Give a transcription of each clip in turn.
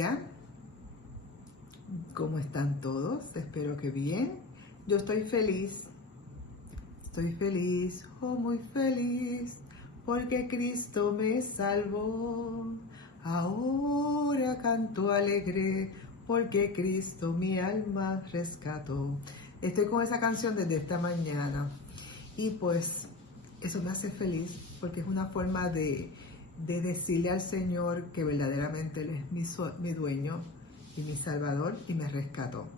bendiga. ¿Cómo están todos? Espero que bien. Yo estoy feliz, muy feliz, porque Cristo me salvó. Ahora canto alegre, porque Cristo mi alma rescató. Estoy con esa canción desde esta mañana y pues eso me hace feliz, porque es una forma de decirle al Señor que verdaderamente Él es mi dueño y mi Salvador y me rescató.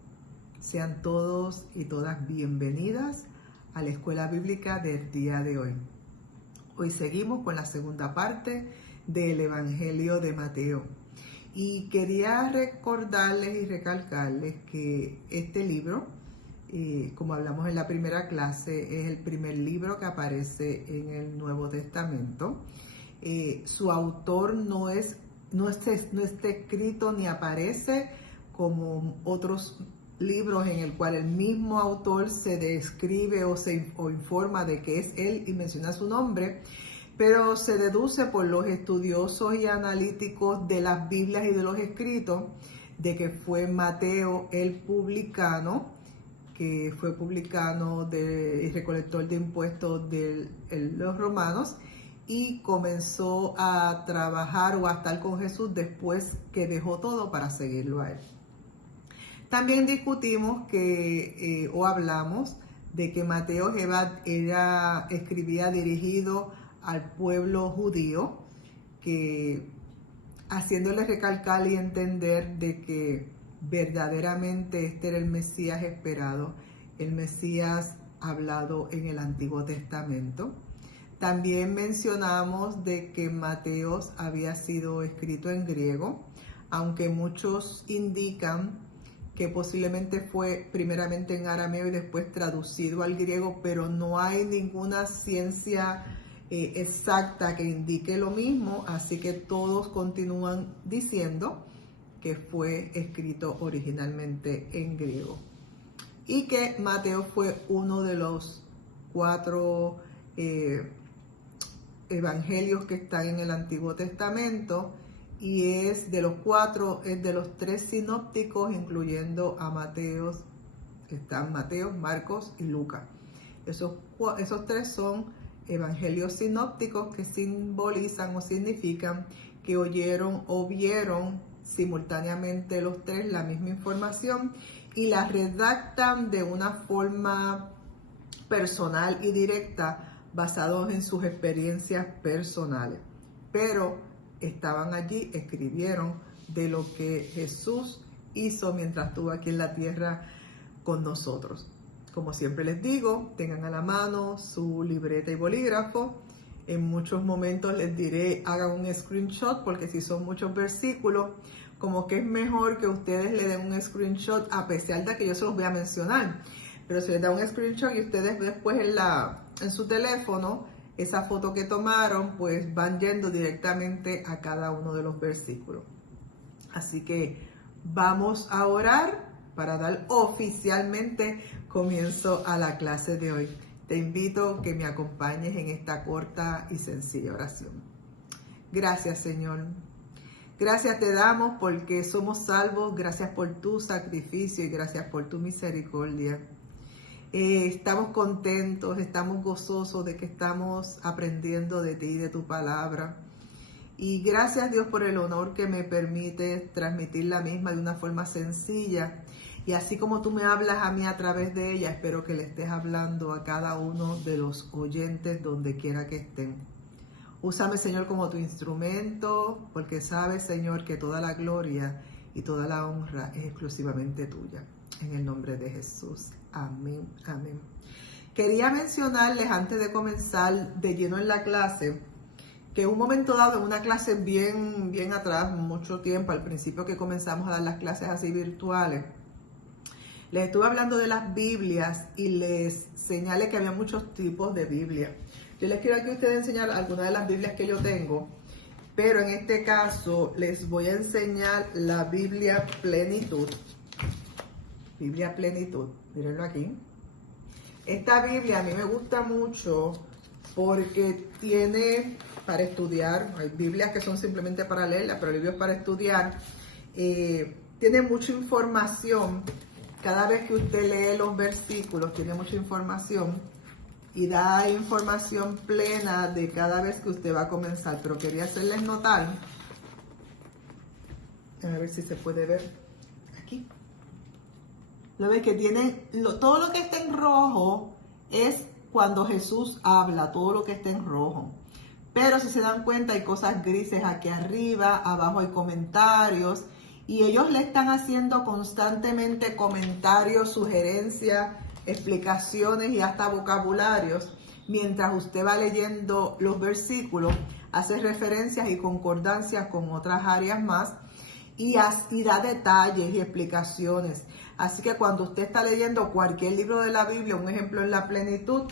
Sean todos y todas bienvenidas a la escuela bíblica del día de hoy. Hoy seguimos con la segunda parte del Evangelio de Mateo. Y quería recordarles y recalcarles que este libro, como hablamos en la primera clase, es el primer libro que aparece en el Nuevo Testamento. Su autor no está escrito ni aparece como otros libros en el cual el mismo autor se describe o informa de que es él y menciona su nombre, pero se deduce por los estudiosos y analíticos de las Biblias y de los escritos de que fue Mateo el publicano, que fue publicano y recolector de impuestos de los romanos, y comenzó a trabajar o a estar con Jesús después que dejó todo para seguirlo a él. También discutimos o hablamos de que Mateo escribía dirigido al pueblo judío, que haciéndole recalcar y entender de que verdaderamente este era el Mesías esperado, el Mesías hablado en el Antiguo Testamento. También mencionamos de que Mateo había sido escrito en griego, aunque muchos indican que posiblemente fue primeramente en arameo y después traducido al griego, pero no hay ninguna ciencia exacta que indique lo mismo, así que todos continúan diciendo que fue escrito originalmente en griego. Y que Mateo fue uno de los 4 evangelios que están en el Antiguo Testamento, y es de los 3 sinópticos, incluyendo a Mateo, que están Mateo, Marcos y Lucas. Esos 3 son evangelios sinópticos que simbolizan o significan que oyeron o vieron simultáneamente los 3 la misma información y la redactan de una forma personal y directa, basados en sus experiencias personales. Pero estaban allí, escribieron de lo que Jesús hizo mientras estuvo aquí en la tierra con nosotros. Como siempre les digo, tengan a la mano su libreta y bolígrafo. En muchos momentos les diré, hagan un screenshot, porque si son muchos versículos, como que es mejor que ustedes le den un screenshot, a pesar de que yo se los voy a mencionar. Pero si les da un screenshot y ustedes después en su teléfono, esa foto que tomaron, pues van yendo directamente a cada uno de los versículos. Así que vamos a orar para dar oficialmente comienzo a la clase de hoy. Te invito a que me acompañes en esta corta y sencilla oración. Gracias, Señor. Gracias te damos porque somos salvos. Gracias por tu sacrificio y gracias por tu misericordia. Estamos contentos, estamos gozosos de que estamos aprendiendo de ti y de tu palabra. Y gracias, Dios, por el honor que me permite transmitir la misma de una forma sencilla. Y así como tú me hablas a mí a través de ella, espero que le estés hablando a cada uno de los oyentes donde quiera que estén. Úsame, Señor, como tu instrumento, porque sabes, Señor, que toda la gloria y toda la honra es exclusivamente tuya. En el nombre de Jesús. Amén, amén. Quería mencionarles antes de comenzar de lleno en la clase, que en un momento dado, en una clase bien atrás, mucho tiempo, al principio que comenzamos a dar las clases así virtuales, les estuve hablando de las Biblias y les señalé que había muchos tipos de Biblia. Yo les quiero aquí a ustedes enseñar algunas de las Biblias que yo tengo, pero en este caso les voy a enseñar la Biblia Plenitud. Biblia Plenitud, mírenlo aquí. Esta Biblia a mí me gusta mucho porque tiene para estudiar, hay Biblias que son simplemente para leerla, pero libros para estudiar, Tiene mucha información. Cada vez que usted lee los versículos, tiene mucha información y da información plena de cada vez que usted va a comenzar. Pero quería hacerles notar, a ver si se puede ver aquí. Lo ves que tiene, todo lo que está en rojo es cuando Jesús habla, todo lo que está en rojo. Pero si se dan cuenta, hay cosas grises aquí arriba, abajo hay comentarios. Y ellos le están haciendo constantemente comentarios, sugerencias, explicaciones y hasta vocabularios. Mientras usted va leyendo los versículos, hace referencias y concordancias con otras áreas más. Y da detalles y explicaciones. Así que cuando usted está leyendo cualquier libro de la Biblia, un ejemplo en la plenitud,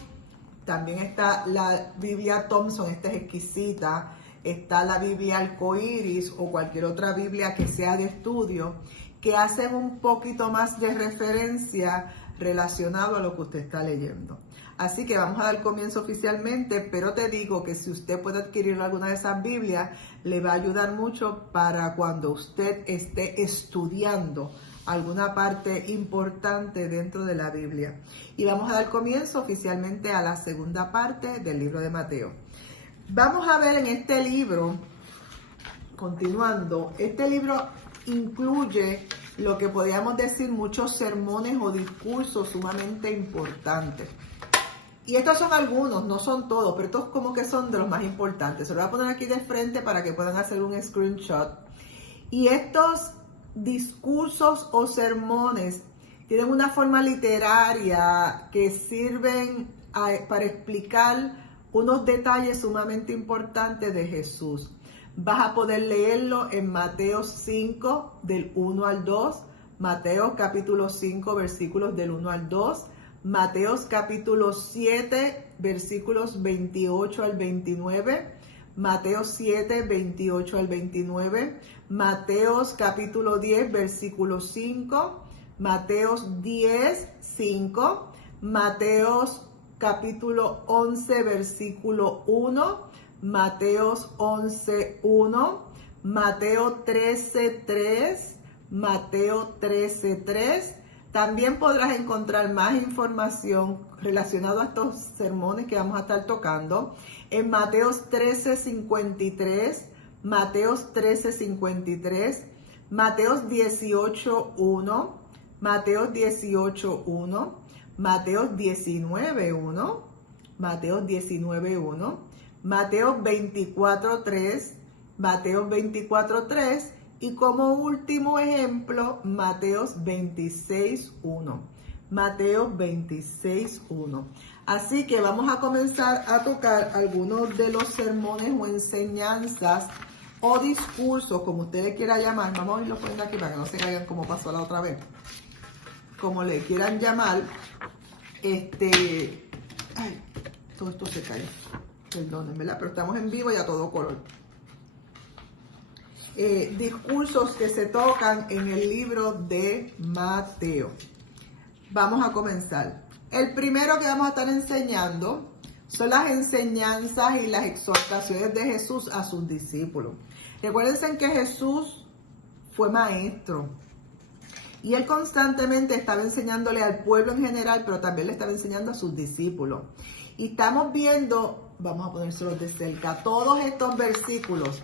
también está la Biblia Thompson, esta es exquisita, está la Biblia Arcoiris o cualquier otra Biblia que sea de estudio, que hacen un poquito más de referencia relacionado a lo que usted está leyendo. Así que vamos a dar comienzo oficialmente, pero te digo que si usted puede adquirir alguna de esas Biblias, le va a ayudar mucho para cuando usted esté estudiando alguna parte importante dentro de la Biblia. Y vamos a dar comienzo oficialmente a la segunda parte del libro de Mateo. Vamos a ver en este libro, continuando, este libro incluye lo que podríamos decir muchos sermones o discursos sumamente importantes. Y estos son algunos, no son todos, pero estos como que son de los más importantes. Se los voy a poner aquí de frente para que puedan hacer un screenshot. Y estos discursos o sermones tienen una forma literaria que sirven para explicar unos detalles sumamente importantes de Jesús. Vas a poder leerlo en Mateo 5 del 1 al 2, Mateo capítulo 5 versículos del 1 al 2, Mateo capítulo 7 versículos 28 al 29, Mateo 7 28 al 29, Mateo capítulo 10 versículo 5, Mateo 10 5, Mateo capítulo 11 versículo 1, Mateo 11 1, Mateo 13 3, Mateo 13 3. También podrás encontrar más información relacionada a estos sermones que vamos a estar tocando en Mateo 13:53, Mateo 13:53, Mateo 18:1, Mateo 18:1, Mateo 19:1, Mateo 19:1, Mateo 24:3, Mateo 24:3. Y como último ejemplo, Mateo 26:1. Mateo 26:1. Así que vamos a comenzar a tocar algunos de los sermones o enseñanzas o discursos, como ustedes quieran llamar. Vamos a irlo poniendo aquí para que no se caigan como pasó la otra vez. Como le quieran llamar. Ay, todo esto se cae. Perdonen, ¿verdad? Pero estamos en vivo y a todo color. Discursos que se tocan en el libro de Mateo. Vamos a comenzar. El primero que vamos a estar enseñando son las enseñanzas y las exhortaciones de Jesús a sus discípulos. Recuérdense que Jesús fue maestro y él constantemente estaba enseñándole al pueblo en general, pero también le estaba enseñando a sus discípulos. Y estamos viendo, vamos a ponérselos de cerca, todos estos versículos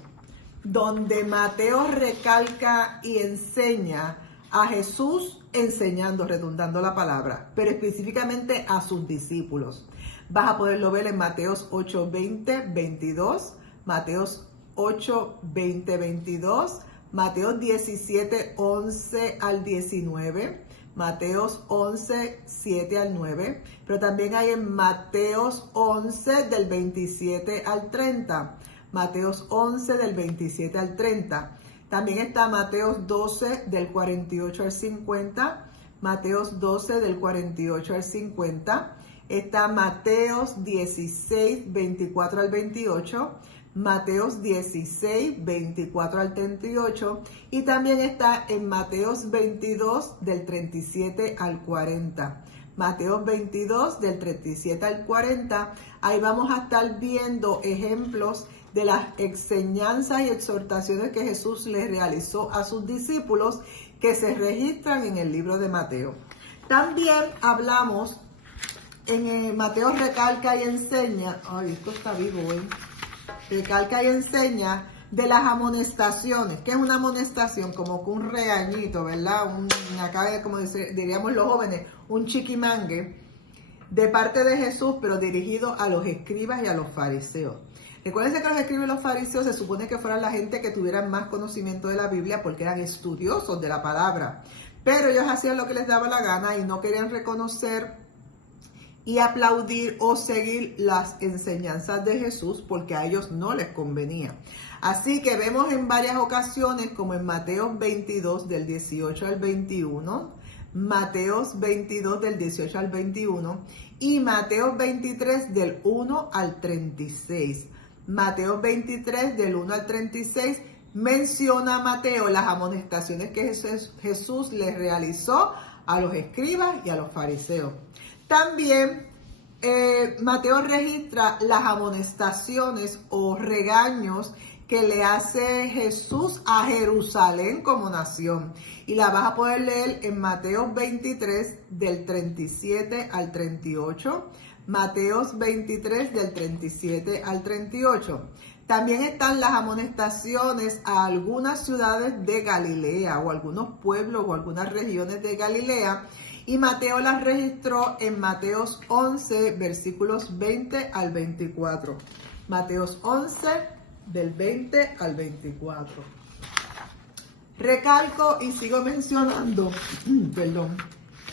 donde Mateo recalca y enseña a Jesús enseñando, redundando la palabra, pero específicamente a sus discípulos. Vas a poderlo ver en Mateos 8, 20, 22, Mateos 8, 20, 22, Mateos 17, 11 al 19, Mateos 11, 7 al 9, pero también hay en Mateos 11 del 27 al 30, Mateos 11 del 27 al 30. También está Mateos 12 del 48 al 50, Mateos 12 del 48 al 50. Está Mateos 16, 24 al 28, Mateos 16, 24 al 38 y también está en Mateos 22 del 37 al 40. Mateos 22 del 37 al 40, ahí vamos a estar viendo ejemplos de las enseñanzas y exhortaciones que Jesús les realizó a sus discípulos que se registran en el libro de Mateo. También hablamos en Mateo recalca y enseña, ay, esto está vivo hoy, recalca y enseña de las amonestaciones. ¿Qué es una amonestación? Como que un regañito, ¿verdad? Acá, como diríamos los jóvenes, un chiquimangue de parte de Jesús, pero dirigido a los escribas y a los fariseos. Recuerden que los escribas y los fariseos se supone que fueran la gente que tuvieran más conocimiento de la Biblia porque eran estudiosos de la palabra, pero ellos hacían lo que les daba la gana y no querían reconocer y aplaudir o seguir las enseñanzas de Jesús porque a ellos no les convenía. Así que vemos en varias ocasiones, como en Mateo 22 del 18 al 21, Mateo 22 del 18 al 21 y Mateo 23 del 1 al 36. Mateo 23 del 1 al 36 menciona a Mateo las amonestaciones que Jesús les realizó a los escribas y a los fariseos. También Mateo registra las amonestaciones o regaños que le hace Jesús a Jerusalén como nación. Y la vas a poder leer en Mateo 23 del 37 al 38. Mateo 23 del 37 al 38. También están las amonestaciones a algunas ciudades de Galilea o algunos pueblos o algunas regiones de Galilea. Y Mateo las registró en Mateos 11, versículos 20 al 24. Mateos 11, del 20 al 24. Recalco y sigo mencionando,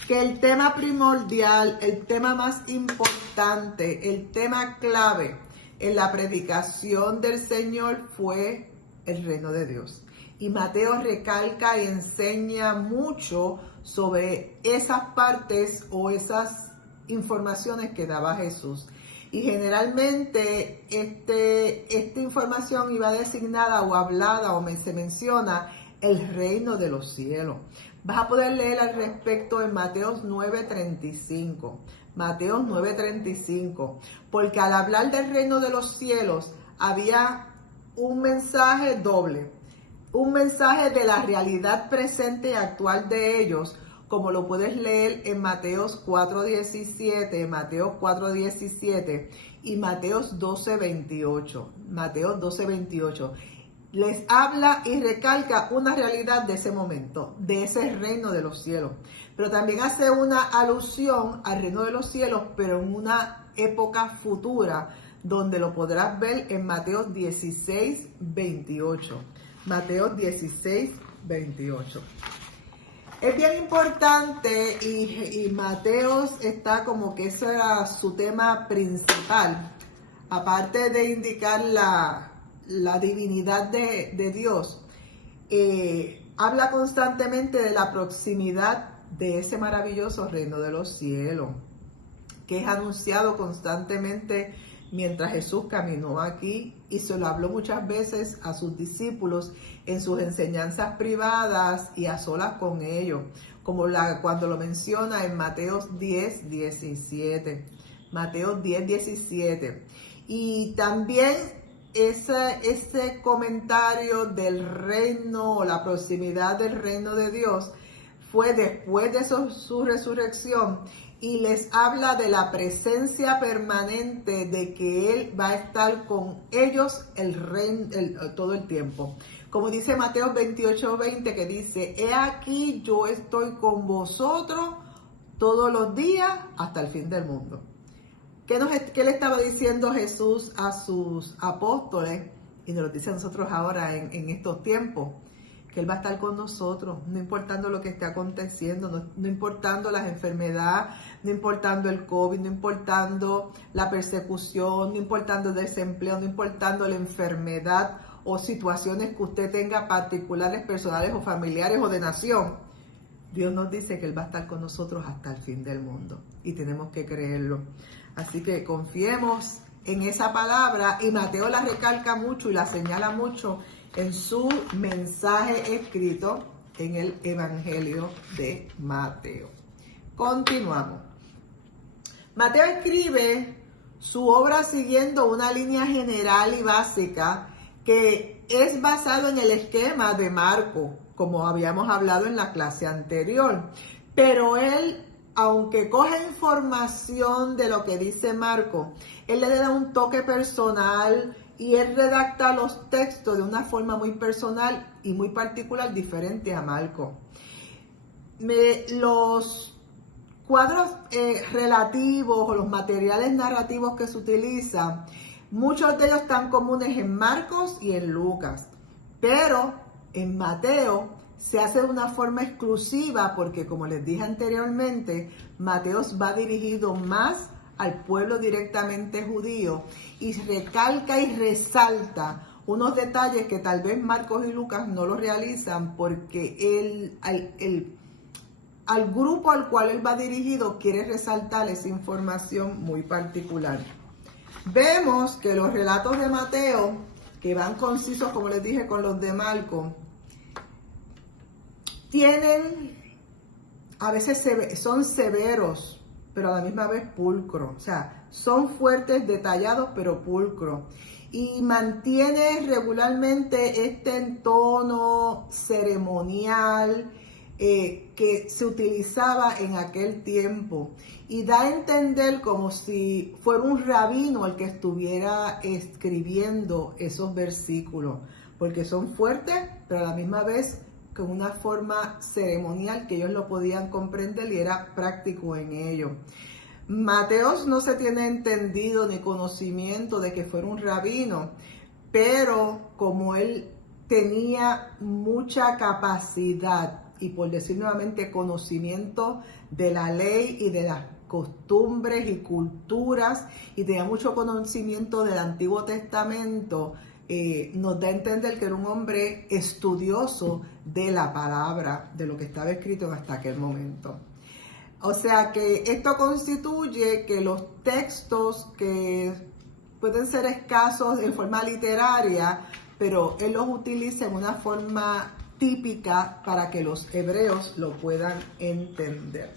que el tema primordial, el tema más importante, el tema clave en la predicación del Señor fue el reino de Dios. Y Mateo recalca y enseña mucho sobre esas partes o esas informaciones que daba Jesús. Y generalmente esta información iba designada o hablada o se menciona el reino de los cielos. Vas a poder leer al respecto en Mateos 9:35. Mateos 9:35. Porque al hablar del reino de los cielos había un mensaje doble. Un mensaje de la realidad presente y actual de ellos, como lo puedes leer en Mateos 4:17, Mateos 4:17 y Mateos 12:28. Mateos 12:28. Les habla y recalca una realidad de ese momento, de ese reino de los cielos. Pero también hace una alusión al reino de los cielos, pero en una época futura, donde lo podrás ver en Mateos 16:28. Mateos 16:28. Es bien importante y Mateos está como que ese era su tema principal. Aparte de indicar la divinidad de Dios, habla constantemente de la proximidad de ese maravilloso reino de los cielos, que es anunciado constantemente mientras Jesús caminó aquí y se lo habló muchas veces a sus discípulos en sus enseñanzas privadas y a solas con ellos, como cuando lo menciona en Mateos 10:17. Mateos 10:17. Y también ese comentario del reino o la proximidad del reino de Dios fue después de su resurrección y les habla de la presencia permanente de que Él va a estar con ellos todo el tiempo. Como dice Mateo 28:20, que dice, he aquí yo estoy con vosotros todos los días hasta el fin del mundo. ¿Qué le estaba diciendo Jesús a sus apóstoles? Y nos lo dice a nosotros ahora en estos tiempos. Que Él va a estar con nosotros, no importando lo que esté aconteciendo, no importando las enfermedades, no importando el COVID, no importando la persecución, no importando el desempleo, no importando la enfermedad o situaciones que usted tenga particulares, personales o familiares o de nación. Dios nos dice que Él va a estar con nosotros hasta el fin del mundo y tenemos que creerlo. Así que confiemos en esa palabra y Mateo la recalca mucho y la señala mucho en su mensaje escrito en el Evangelio de Mateo. Continuamos. Mateo escribe su obra siguiendo una línea general y básica que es basado en el esquema de Marco, como habíamos hablado en la clase anterior. Pero él, aunque coge información de lo que dice Marco, él le da un toque personal y él redacta los textos de una forma muy personal y muy particular, diferente a Marco. Los cuadros relativos o los materiales narrativos que se utilizan, muchos de ellos están comunes en Marcos y en Lucas, pero en Mateo se hace de una forma exclusiva porque, como les dije anteriormente, Mateo va dirigido más al pueblo directamente judío y recalca y resalta unos detalles que tal vez Marcos y Lucas no lo realizan porque al grupo al cual él va dirigido quiere resaltar esa información muy particular. Vemos que los relatos de Mateo, que van concisos, como les dije, con los de Marcos, a veces son severos, pero a la misma vez pulcros. O sea, son fuertes, detallados, pero pulcros. Y mantiene regularmente este tono ceremonial que se utilizaba en aquel tiempo. Y da a entender como si fuera un rabino el que estuviera escribiendo esos versículos, porque son fuertes, pero a la misma vez con una forma ceremonial que ellos lo podían comprender y era práctico en ello. Mateo no se tiene entendido ni conocimiento de que fuera un rabino, pero como él tenía mucha capacidad y, por decir nuevamente, conocimiento de la ley y de las costumbres y culturas, y tenía mucho conocimiento del Antiguo Testamento, nos da a entender que era un hombre estudioso de la palabra, de lo que estaba escrito hasta aquel momento. O sea que esto constituye que los textos que pueden ser escasos en forma literaria, pero él los utiliza en una forma típica para que los hebreos lo puedan entender.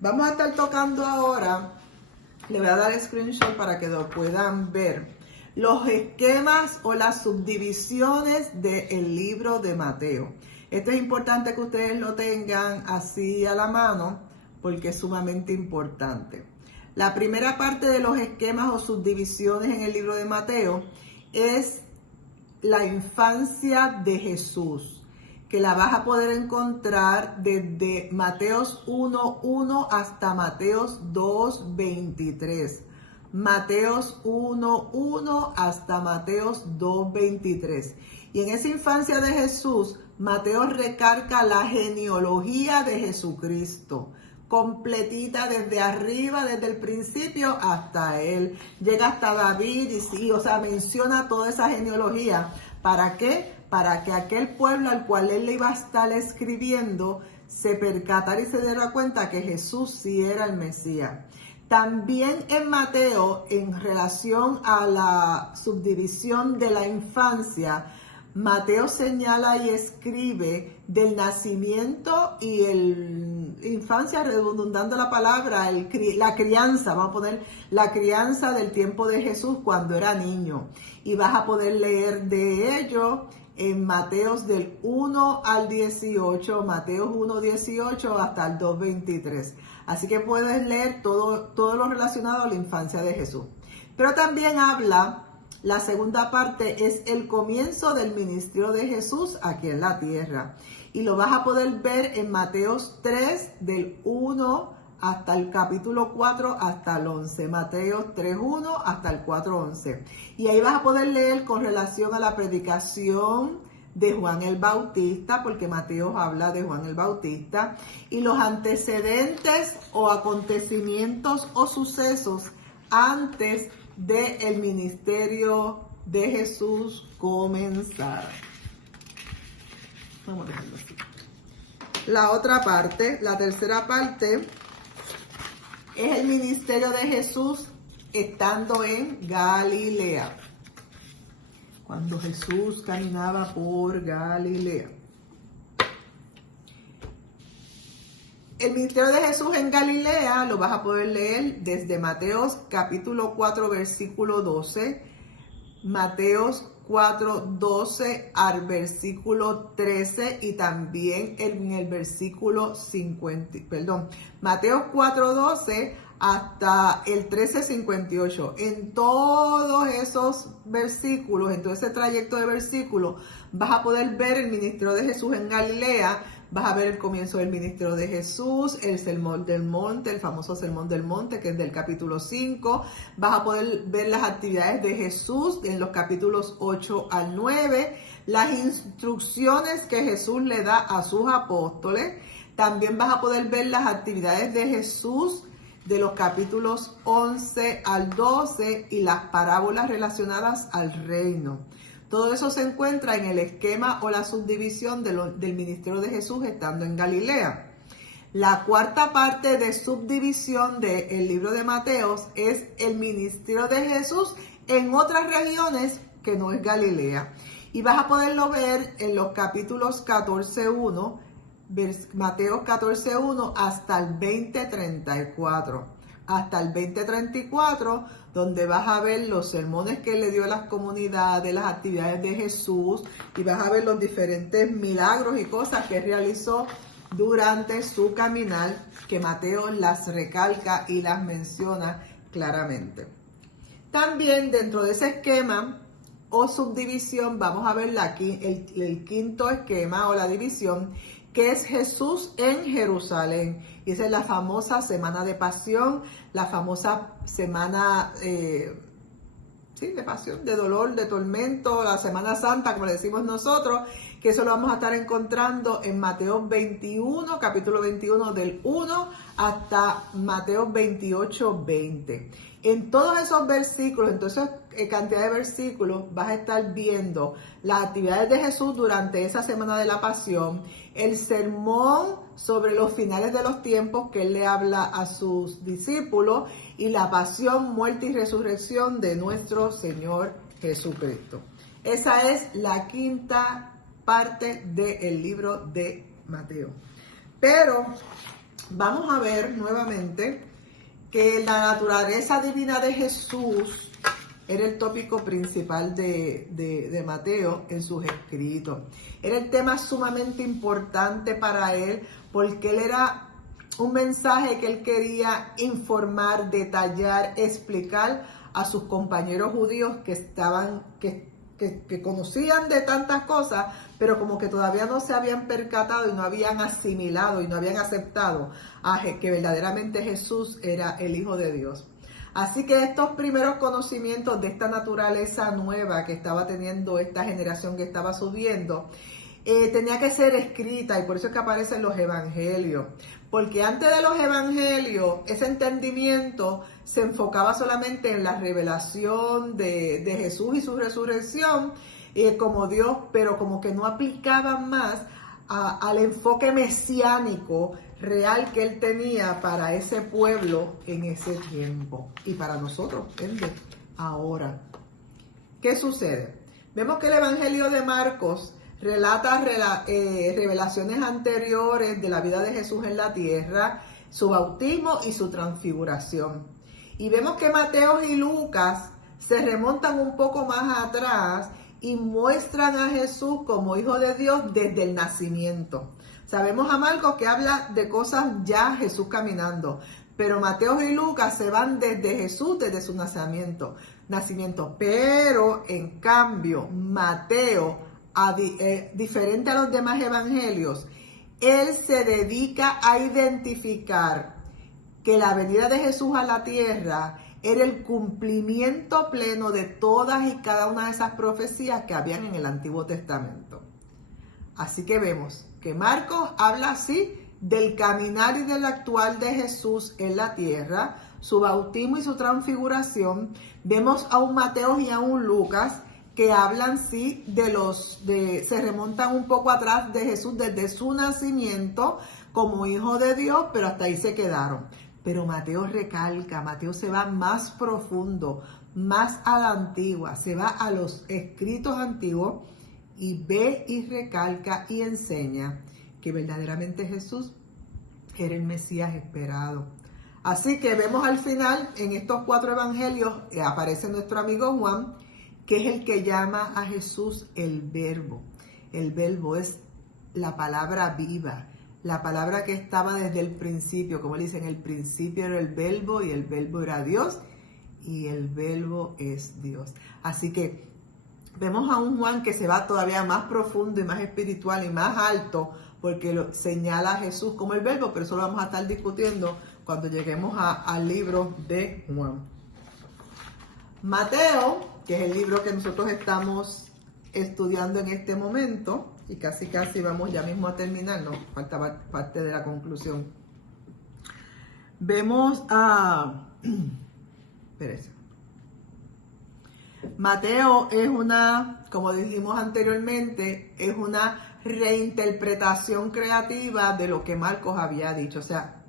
Vamos a estar tocando ahora, le voy a dar screenshot para que lo puedan ver, los esquemas o las subdivisiones del libro de Mateo. Esto es importante que ustedes lo tengan así a la mano porque es sumamente importante. La primera parte de los esquemas o subdivisiones en el libro de Mateo es la infancia de Jesús, que la vas a poder encontrar desde Mateos 1:1 hasta Mateos 2:23. Mateos 1:1 hasta Mateos 2:23. Y en esa infancia de Jesús, Mateo recarga la genealogía de Jesucristo, completita desde arriba, desde el principio hasta él. Llega hasta David y menciona toda esa genealogía. ¿Para qué? Para que aquel pueblo al cual él le iba a estar escribiendo se percatara y se diera cuenta que Jesús sí era el Mesías. También en Mateo, en relación a la subdivisión de la infancia, Mateo señala y escribe del nacimiento y infancia, redundando la palabra, la crianza, vamos a poner la crianza del tiempo de Jesús cuando era niño. Y vas a poder leer de ello en Mateos del 1 al 18, Mateos 1:18 hasta el 2:23. Así que puedes leer todo lo relacionado a la infancia de Jesús. Pero también habla, la segunda parte es el comienzo del ministerio de Jesús aquí en la tierra. Y lo vas a poder ver en Mateos 3, del 1 hasta el capítulo 4 hasta el 11. Mateos 3:1 hasta el 4:11. Y ahí vas a poder leer con relación a la predicación de Juan el Bautista, porque Mateo habla de Juan el Bautista, y los antecedentes o acontecimientos o sucesos antes del ministerio de Jesús comenzar. Vamos a dejarlo así. La otra parte, la tercera parte, es el ministerio de Jesús estando en Galilea. Cuando Jesús caminaba por Galilea. El ministerio de Jesús en Galilea lo vas a poder leer desde Mateos capítulo 4 versículo 12, Mateos 4:12 al versículo 13 y también en el versículo 50, Mateos 4:12 hasta el 13:58. En todos esos versículos, en todo ese trayecto de versículos, vas a poder ver el ministerio de Jesús en Galilea. Vas a ver el comienzo del ministerio de Jesús, el sermón del monte, el famoso sermón del monte, que es del capítulo 5. Vas a poder ver las actividades de Jesús en los capítulos 8 al 9, las instrucciones que Jesús le da a sus apóstoles. También vas a poder ver las actividades de Jesús de los capítulos 11 al 12 y las parábolas relacionadas al reino. Todo eso se encuentra en el esquema o la subdivisión del ministerio de Jesús estando en Galilea. La cuarta parte de subdivisión del libro de Mateos es el ministerio de Jesús en otras regiones que no es Galilea. Y vas a poderlo ver en los capítulos 14:1, Mateos 14:1 hasta el 20:34. Hasta el 20:34, donde vas a ver los sermones que le dio a las comunidades, las actividades de Jesús, y vas a ver los diferentes milagros y cosas que realizó durante su caminar, que Mateo las recalca y las menciona claramente. También dentro de ese esquema o subdivisión vamos a ver el quinto esquema o la división, que es Jesús en Jerusalén. Y esa es la famosa Semana de Pasión, la famosa Semana de Pasión, de dolor, de tormento, la Semana Santa, como le decimos nosotros, que eso lo vamos a estar encontrando en Mateo 21, capítulo 21, del 1 hasta Mateo 28:20. En todos esos versículos, en toda esa cantidad de versículos, vas a estar viendo las actividades de Jesús durante esa Semana de la Pasión, el sermón sobre los finales de los tiempos que Él le habla a sus discípulos y la pasión, muerte y resurrección de nuestro Señor Jesucristo. Esa es la quinta parte del libro de Mateo. Pero vamos a ver nuevamente que la naturaleza divina de Jesús era el tópico principal de Mateo en sus escritos. Era el tema sumamente importante para él porque él era un mensaje que él quería informar, detallar, explicar a sus compañeros judíos que conocían de tantas cosas, pero como que todavía no se habían percatado y no habían asimilado y no habían aceptado que verdaderamente Jesús era el Hijo de Dios. Así que estos primeros conocimientos de esta naturaleza nueva que estaba teniendo esta generación que estaba subiendo, tenía que ser escrita, y por eso es que aparecen los evangelios. Porque antes de los evangelios, ese entendimiento se enfocaba solamente en la revelación de Jesús y su resurrección como Dios, pero como que no aplicaban más al enfoque mesiánico real que él tenía para ese pueblo en ese tiempo y para nosotros ahora. ¿Qué sucede? Vemos que el Evangelio de Marcos relata revelaciones anteriores de la vida de Jesús en la tierra, su bautismo y su transfiguración. Y vemos que Mateo y Lucas se remontan un poco más atrás y muestran a Jesús como Hijo de Dios desde el nacimiento. Sabemos a Marcos que habla de cosas ya Jesús caminando, pero Mateo y Lucas se van desde Jesús, desde su nacimiento. Pero en cambio, Mateo, diferente a los demás evangelios, él se dedica a identificar que la venida de Jesús a la tierra era el cumplimiento pleno de todas y cada una de esas profecías que habían en el Antiguo Testamento. Así que vemos que Marcos habla así del caminar y del actual de Jesús en la tierra, su bautismo y su transfiguración. Vemos a un Mateo y a un Lucas que hablan sí se remontan un poco atrás de Jesús desde su nacimiento como Hijo de Dios, pero hasta ahí se quedaron. Pero Mateo recalca, Mateo se va más profundo, más a la antigua, se va a los escritos antiguos y ve y recalca y enseña que verdaderamente Jesús era el Mesías esperado. Así que vemos al final, en estos 4 evangelios, aparece nuestro amigo Juan, que es el que llama a Jesús el Verbo. El Verbo es la palabra viva, la palabra que estaba desde el principio. Como le dicen, el principio era el Verbo y el Verbo era Dios y el Verbo es Dios. Así que vemos a un Juan que se va todavía más profundo y más espiritual y más alto, porque señala a Jesús como el Verbo, pero eso lo vamos a estar discutiendo cuando lleguemos al libro de Juan. Mateo, que es el libro que nosotros estamos estudiando en este momento, y casi vamos ya mismo a terminar, no, falta parte de la conclusión. Vemos a... Espérense. Mateo es una, como dijimos anteriormente, es una reinterpretación creativa de lo que Marcos había dicho. O sea,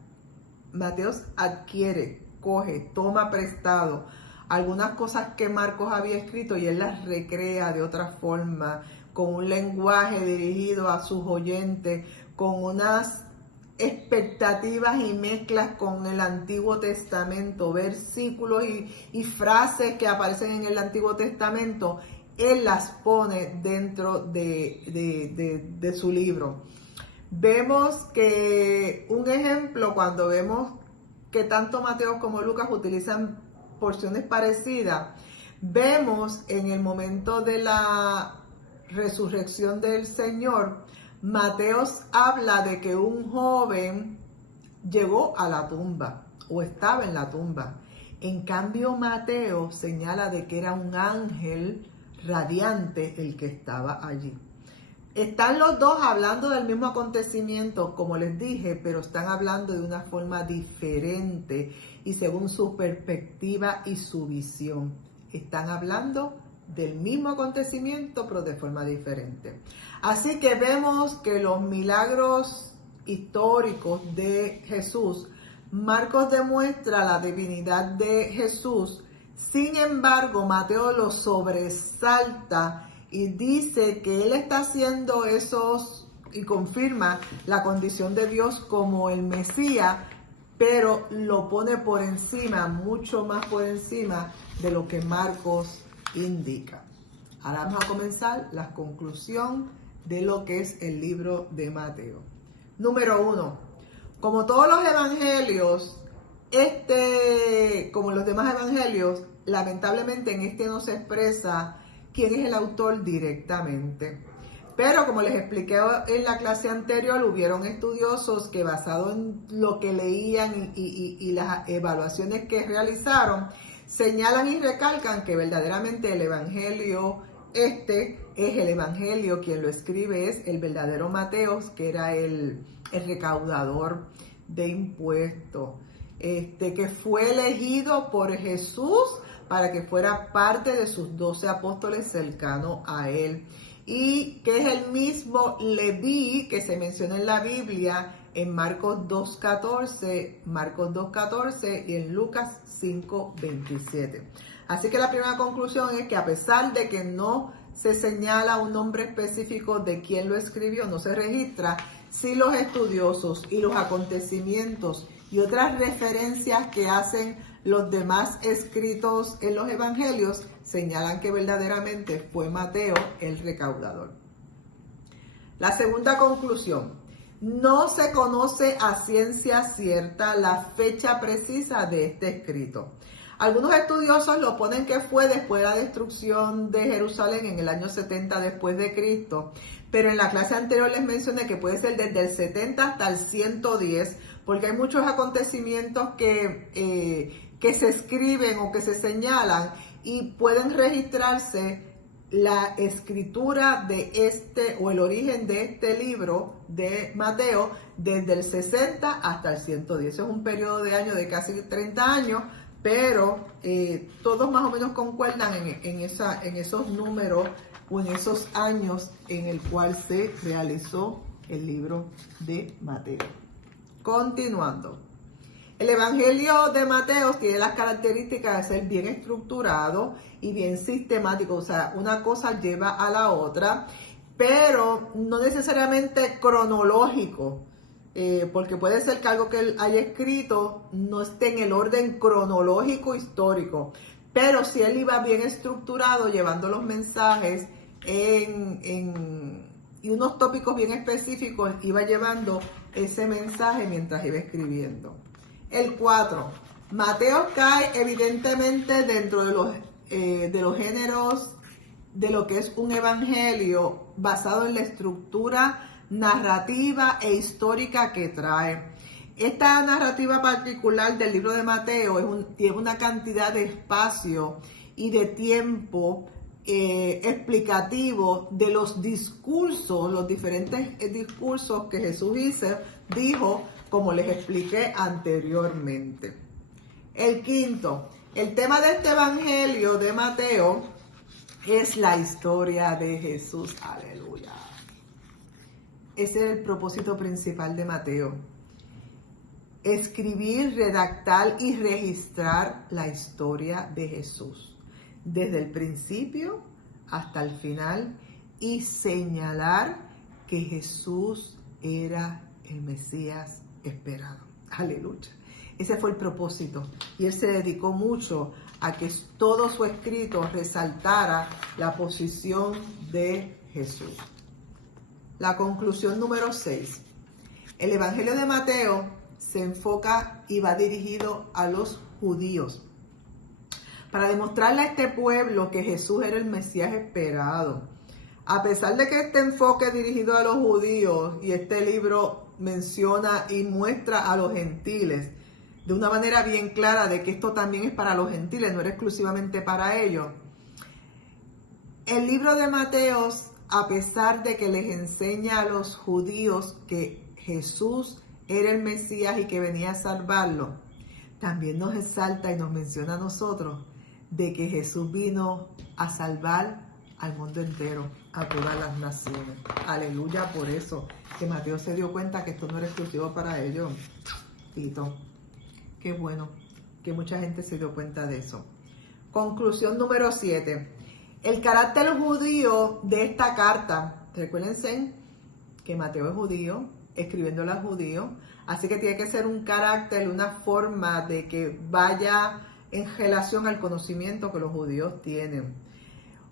Mateo adquiere, coge, toma prestado algunas cosas que Marcos había escrito y él las recrea de otra forma, con un lenguaje dirigido a sus oyentes, con unas expectativas y mezclas con el Antiguo Testamento, versículos y frases que aparecen en el Antiguo Testamento, él las pone dentro de su libro. Vemos que un ejemplo, cuando vemos que tanto Mateo como Lucas utilizan porciones parecidas, vemos en el momento de la resurrección del Señor, Mateo habla de que un joven llegó a la tumba o estaba en la tumba. En cambio, Mateo señala de que era un ángel radiante el que estaba allí. Están los dos hablando del mismo acontecimiento, como les dije, pero están hablando de una forma diferente y según su perspectiva y su visión. Están hablando del mismo acontecimiento, pero de forma diferente. Así que vemos que los milagros históricos de Jesús, Marcos demuestra la divinidad de Jesús. Sin embargo, Mateo lo sobresalta y dice que él está haciendo esos y confirma la condición de Dios como el Mesías, pero lo pone por encima, mucho más por encima de lo que Marcos indica. Ahora vamos a comenzar la conclusión de lo que es el libro de Mateo. Número 1. Como todos los evangelios, como los demás evangelios, lamentablemente en este no se expresa quién es el autor directamente. Pero como les expliqué en la clase anterior, hubieron estudiosos que basado en lo que leían y las evaluaciones que realizaron, señalan y recalcan que verdaderamente el evangelio es el evangelio, quien lo escribe es el verdadero Mateo, que era el recaudador de impuestos, que fue elegido por Jesús para que fuera parte de sus 12 apóstoles cercanos a él, y que es el mismo Leví que se menciona en la Biblia en Marcos 2.14 y en Lucas 5.27. Así que la primera conclusión es que a pesar de que no se señala un nombre específico de quién lo escribió, no se registra, sí los estudiosos y los acontecimientos y otras referencias que hacen los demás escritos en los evangelios señalan que verdaderamente fue Mateo el recaudador. La segunda conclusión: no se conoce a ciencia cierta la fecha precisa de este escrito. Algunos estudiosos lo ponen que fue después de la destrucción de Jerusalén en el año 70 después de Cristo, pero en la clase anterior les mencioné que puede ser desde el 70 hasta el 110, porque hay muchos acontecimientos que se escriben o que se señalan y pueden registrarse la escritura de o el origen de este libro de Mateo desde el 60 hasta el 110. Es un periodo de años de casi 30 años, pero todos más o menos concuerdan en esos números o en esos años en el cual se realizó el libro de Mateo. Continuando. El Evangelio de Mateo tiene las características de ser bien estructurado y bien sistemático, o sea, una cosa lleva a la otra, pero no necesariamente cronológico, porque puede ser que algo que él haya escrito no esté en el orden cronológico histórico, pero si él iba bien estructurado, llevando los mensajes y unos tópicos bien específicos, iba llevando ese mensaje mientras iba escribiendo. El 4. Mateo cae evidentemente dentro de los géneros de lo que es un evangelio basado en la estructura narrativa e histórica que trae. Esta narrativa particular del libro de Mateo tiene una cantidad de espacio y de tiempo explicativo de los discursos, los diferentes discursos que Jesús dijo, como les expliqué anteriormente. El 5. El tema de este evangelio de Mateo es la historia de Jesús. Aleluya. Ese es el propósito principal de Mateo. Escribir, redactar y registrar la historia de Jesús, desde el principio hasta el final, y señalar que Jesús era el Mesías esperado. Aleluya. Ese fue el propósito. Y él se dedicó mucho a que todo su escrito resaltara la posición de Jesús. La conclusión número 6. El Evangelio de Mateo se enfoca y va dirigido a los judíos, para demostrarle a este pueblo que Jesús era el Mesías esperado. A pesar de que este enfoque es dirigido a los judíos y este libro menciona y muestra a los gentiles de una manera bien clara de que esto también es para los gentiles, no era exclusivamente para ellos, el libro de Mateo, a pesar de que les enseña a los judíos que Jesús era el Mesías y que venía a salvarlo, también nos exalta y nos menciona a nosotros de que Jesús vino a salvar al mundo entero, a todas las naciones. Aleluya, por eso que Mateo se dio cuenta que esto no era exclusivo para ellos. Tito, qué bueno que mucha gente se dio cuenta de eso. Conclusión número 7. El carácter judío de esta carta. Recuérdense que Mateo es judío, escribiéndola a judíos, así que tiene que ser un carácter, una forma de que vaya en relación al conocimiento que los judíos tienen.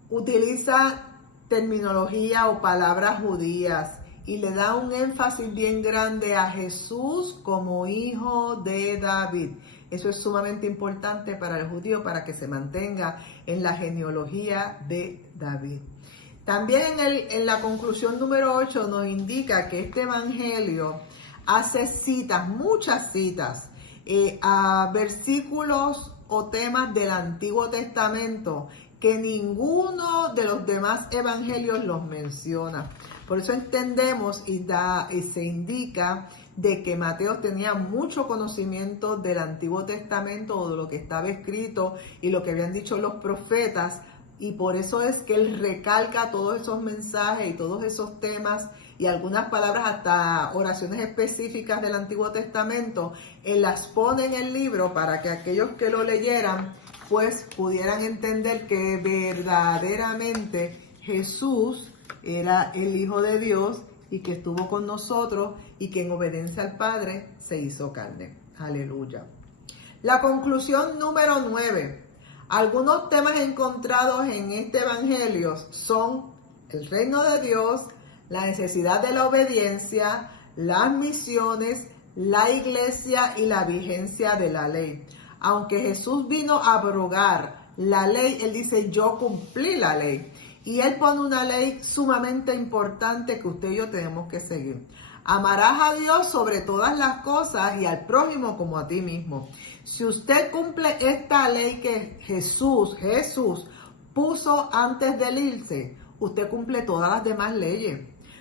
Utiliza terminología o palabras judías y le da un énfasis bien grande a Jesús como hijo de David. Eso es sumamente importante para el judío, para que se mantenga en la genealogía de David. También en la conclusión número 8 nos indica que este evangelio hace citas, muchas citas, a versículos o temas del Antiguo Testamento que ninguno de los demás evangelios los menciona. Por eso entendemos y se indica de que Mateo tenía mucho conocimiento del Antiguo Testamento o de lo que estaba escrito y lo que habían dicho los profetas, y por eso es que él recalca todos esos mensajes y todos esos temas y algunas palabras, hasta oraciones específicas del Antiguo Testamento, él las pone en el libro para que aquellos que lo leyeran pues pudieran entender que verdaderamente Jesús era el Hijo de Dios y que estuvo con nosotros y que en obediencia al Padre se hizo carne. Aleluya. La conclusión número 9. Algunos temas encontrados en este evangelio son el reino de Dios, la necesidad de la obediencia, las misiones, la iglesia y la vigencia de la ley. Aunque Jesús vino a abrogar la ley, él dice, yo cumplí la ley. Y él pone una ley sumamente importante que usted y yo tenemos que seguir. Amarás a Dios sobre todas las cosas y al prójimo como a ti mismo. Si usted cumple esta ley que Jesús puso antes de irse, usted cumple todas las demás leyes.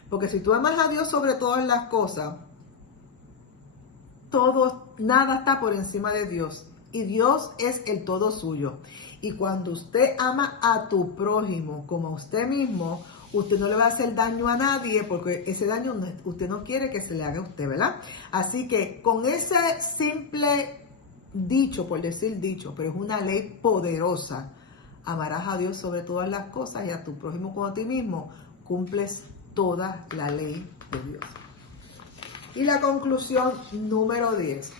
Porque si tú amas a Dios sobre todas las cosas, nada está por encima de Dios. Y Dios es el todo suyo. Y cuando usted ama a tu prójimo como a usted mismo, usted no le va a hacer daño a nadie, porque ese daño usted no quiere que se le haga a usted, ¿verdad? Así que con ese simple dicho, por decir dicho, pero es una ley poderosa, amarás a Dios sobre todas las cosas y a tu prójimo como a ti mismo, cumples toda la ley de Dios. Y la conclusión número 10.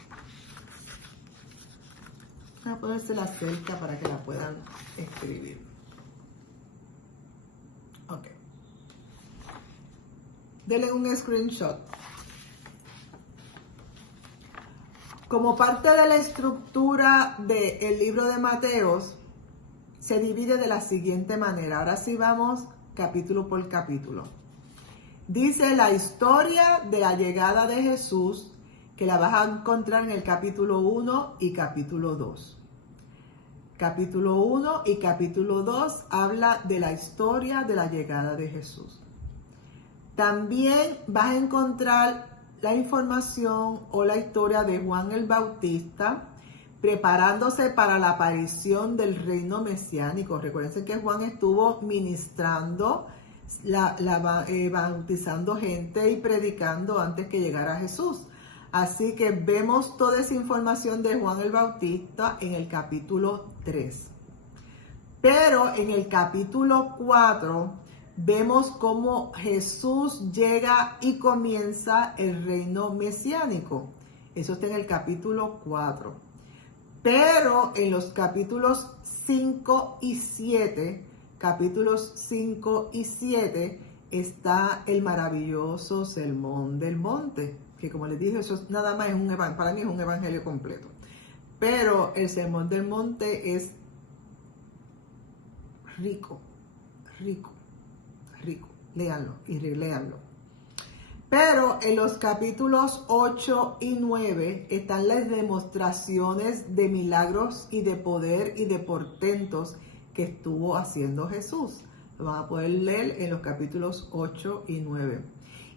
Voy a ponérsela cerca para que la puedan escribir. Ok. Denle un screenshot. Como parte de la estructura del libro de Mateos, se divide de la siguiente manera. Ahora sí vamos capítulo por capítulo. Dice la historia de la llegada de Jesús, que la vas a encontrar en el capítulo 1 y capítulo 2. Capítulo 1 y capítulo 2 habla de la historia de la llegada de Jesús. También vas a encontrar la información o la historia de Juan el Bautista preparándose para la aparición del reino mesiánico. Recuerden que Juan estuvo ministrando, bautizando gente y predicando antes que llegara Jesús. Así que vemos toda esa información de Juan el Bautista en el capítulo 3. Pero en el capítulo 4 vemos cómo Jesús llega y comienza el reino mesiánico. Eso está en el capítulo 4. Pero en los capítulos 5 y 7, está el maravilloso Sermón del Monte, que como les dije, eso nada más es para mí es un evangelio completo. Pero el Sermón del Monte es rico. Léanlo y reléanlo. Pero en los capítulos 8 y 9 están las demostraciones de milagros y de poder y de portentos que estuvo haciendo Jesús. Lo van a poder leer en los capítulos 8 y 9.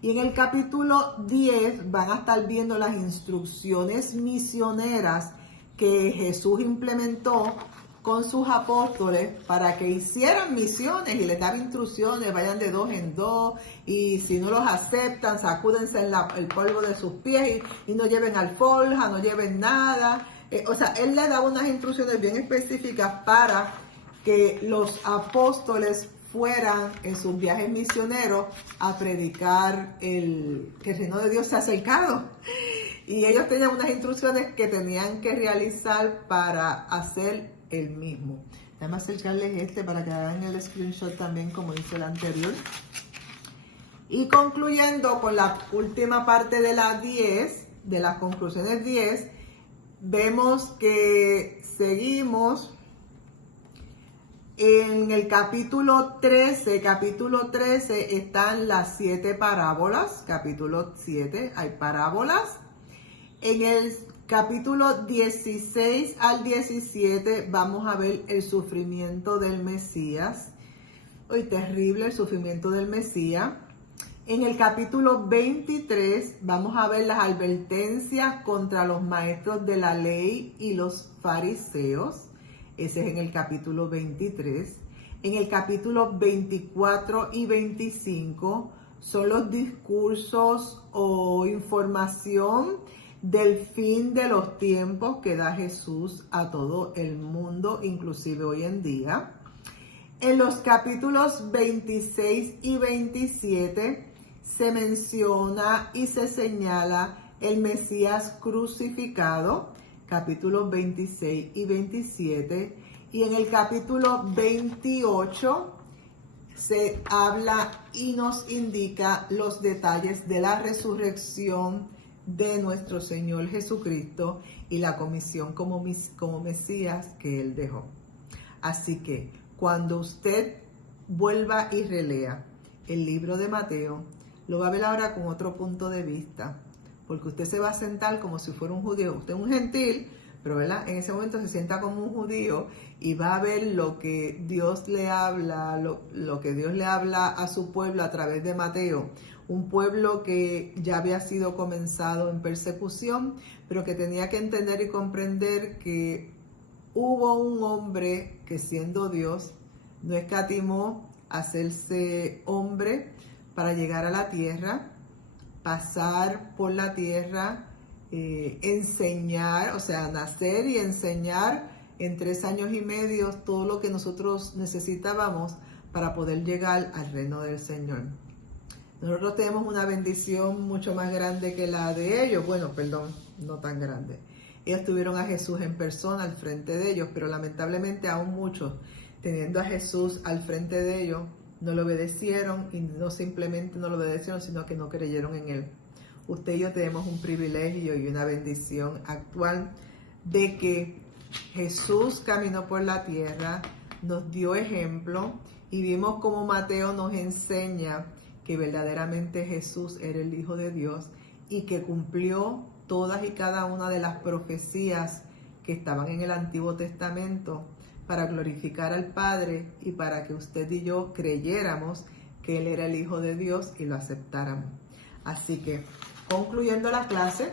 Y en el capítulo 10 van a estar viendo las instrucciones misioneras que Jesús implementó con sus apóstoles para que hicieran misiones y les daba instrucciones, vayan de 2 en 2 y si no los aceptan, sacúdense el polvo de sus pies y no lleven alforja, no lleven nada. Él les daba unas instrucciones bien específicas para que los apóstoles fueran en sus viajes misioneros a predicar que el reino de Dios se ha acercado. Y ellos tenían unas instrucciones que tenían que realizar para hacer el mismo. Déjame acercarles para que hagan el screenshot también como hice el anterior. Y concluyendo con la última parte de las 10, de las conclusiones 10, vemos que seguimos en el capítulo 13. Capítulo 13 están las 7 parábolas. Capítulo 7 hay parábolas. En el capítulo 16 al 17 vamos a ver el sufrimiento del Mesías. Hoy terrible el sufrimiento del Mesías. En el capítulo 23 vamos a ver las advertencias contra los maestros de la ley y los fariseos. Ese es en el capítulo 23. En el capítulo 24 y 25 son los discursos o información del fin de los tiempos que da Jesús a todo el mundo, inclusive hoy en día. En los capítulos 26 y 27 se menciona y se señala el Mesías crucificado, capítulos 26 y 27. Y en el capítulo 28 se habla y nos indica los detalles de la resurrección de nuestro Señor Jesucristo y la comisión como Mesías que Él dejó. Así que cuando usted vuelva y relea el libro de Mateo, lo va a ver ahora con otro punto de vista, porque usted se va a sentar como si fuera un judío. Usted es un gentil, pero ¿verdad? En ese momento se sienta como un judío y va a ver lo que Dios le habla, lo que Dios le habla a su pueblo a través de Mateo. Un pueblo que ya había sido comenzado en persecución, pero que tenía que entender y comprender que hubo un hombre que, siendo Dios, no escatimó hacerse hombre para llegar a la tierra, pasar por la tierra, enseñar, o sea, nacer y enseñar en 3 años y medio todo lo que nosotros necesitábamos para poder llegar al reino del Señor. Nosotros tenemos una bendición mucho más grande que la de ellos. Bueno, perdón, no tan grande. Ellos tuvieron a Jesús en persona al frente de ellos, pero lamentablemente aún muchos, teniendo a Jesús al frente de ellos, no lo obedecieron, y no simplemente no lo obedecieron, sino que no creyeron en Él. Usted y yo tenemos un privilegio y una bendición actual de que Jesús caminó por la tierra, nos dio ejemplo y vimos cómo Mateo nos enseña que verdaderamente Jesús era el Hijo de Dios y que cumplió todas y cada una de las profecías que estaban en el Antiguo Testamento para glorificar al Padre y para que usted y yo creyéramos que Él era el Hijo de Dios y lo aceptáramos. Así que, concluyendo la clase,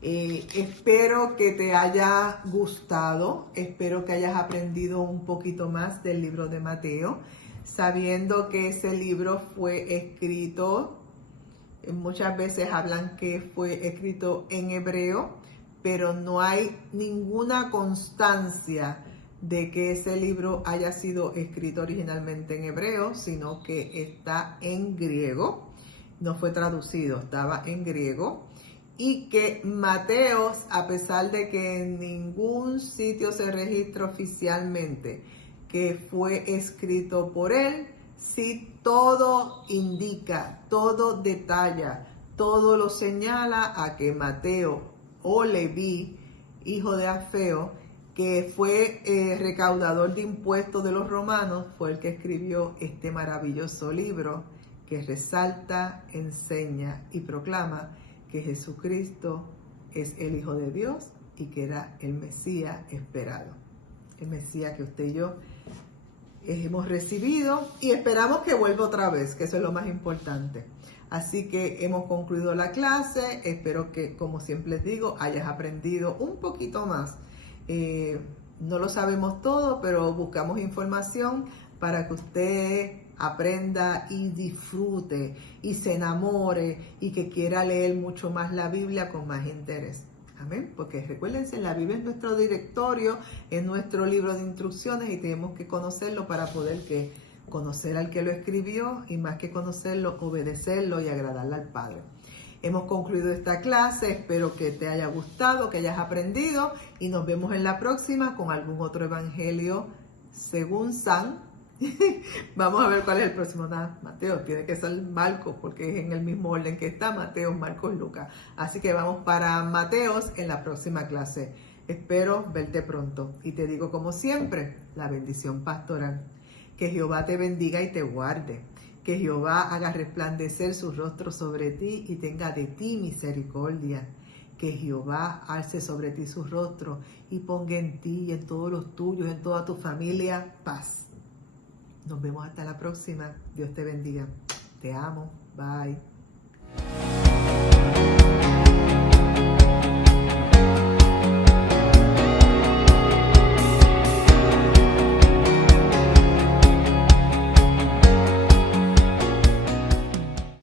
espero que te haya gustado, espero que hayas aprendido un poquito más del libro de Mateo, sabiendo que ese libro fue escrito, muchas veces hablan que fue escrito en hebreo, pero no hay ninguna constancia de que ese libro haya sido escrito originalmente en hebreo, sino que está en griego, no fue traducido, estaba en griego. Y que Mateo, a pesar de que en ningún sitio se registra oficialmente que fue escrito por él, sí todo indica, todo detalla, todo lo señala a que Mateo o Leví, hijo de Alfeo, que fue recaudador de impuestos de los romanos, fue el que escribió este maravilloso libro que resalta, enseña y proclama que Jesucristo es el Hijo de Dios y que era el Mesías esperado. El Mesías que usted y yo hemos recibido y esperamos que vuelva otra vez, que eso es lo más importante. Así que hemos concluido la clase. Espero que, como siempre les digo, hayas aprendido un poquito más. No lo sabemos todo, pero buscamos información para que usted aprenda y disfrute y se enamore y que quiera leer mucho más la Biblia con más interés. Amén. Porque recuérdense, la Biblia es nuestro directorio, es nuestro libro de instrucciones y tenemos que conocerlo para poder conocer al que lo escribió y más que conocerlo, obedecerlo y agradarle al Padre. Hemos concluido esta clase, espero que te haya gustado, que hayas aprendido y nos vemos en la próxima con algún otro evangelio según San. Vamos a ver cuál es el próximo. Mateo, tiene que ser Marcos porque es en el mismo orden que está Mateo, Marcos, Lucas. Así que vamos para Mateos en la próxima clase. Espero verte pronto y te digo como siempre, la bendición pastoral. Que Jehová te bendiga y te guarde. Que Jehová haga resplandecer su rostro sobre ti y tenga de ti misericordia. Que Jehová alce sobre ti su rostro y ponga en ti y en todos los tuyos, en toda tu familia, paz. Nos vemos hasta la próxima. Dios te bendiga. Te amo. Bye.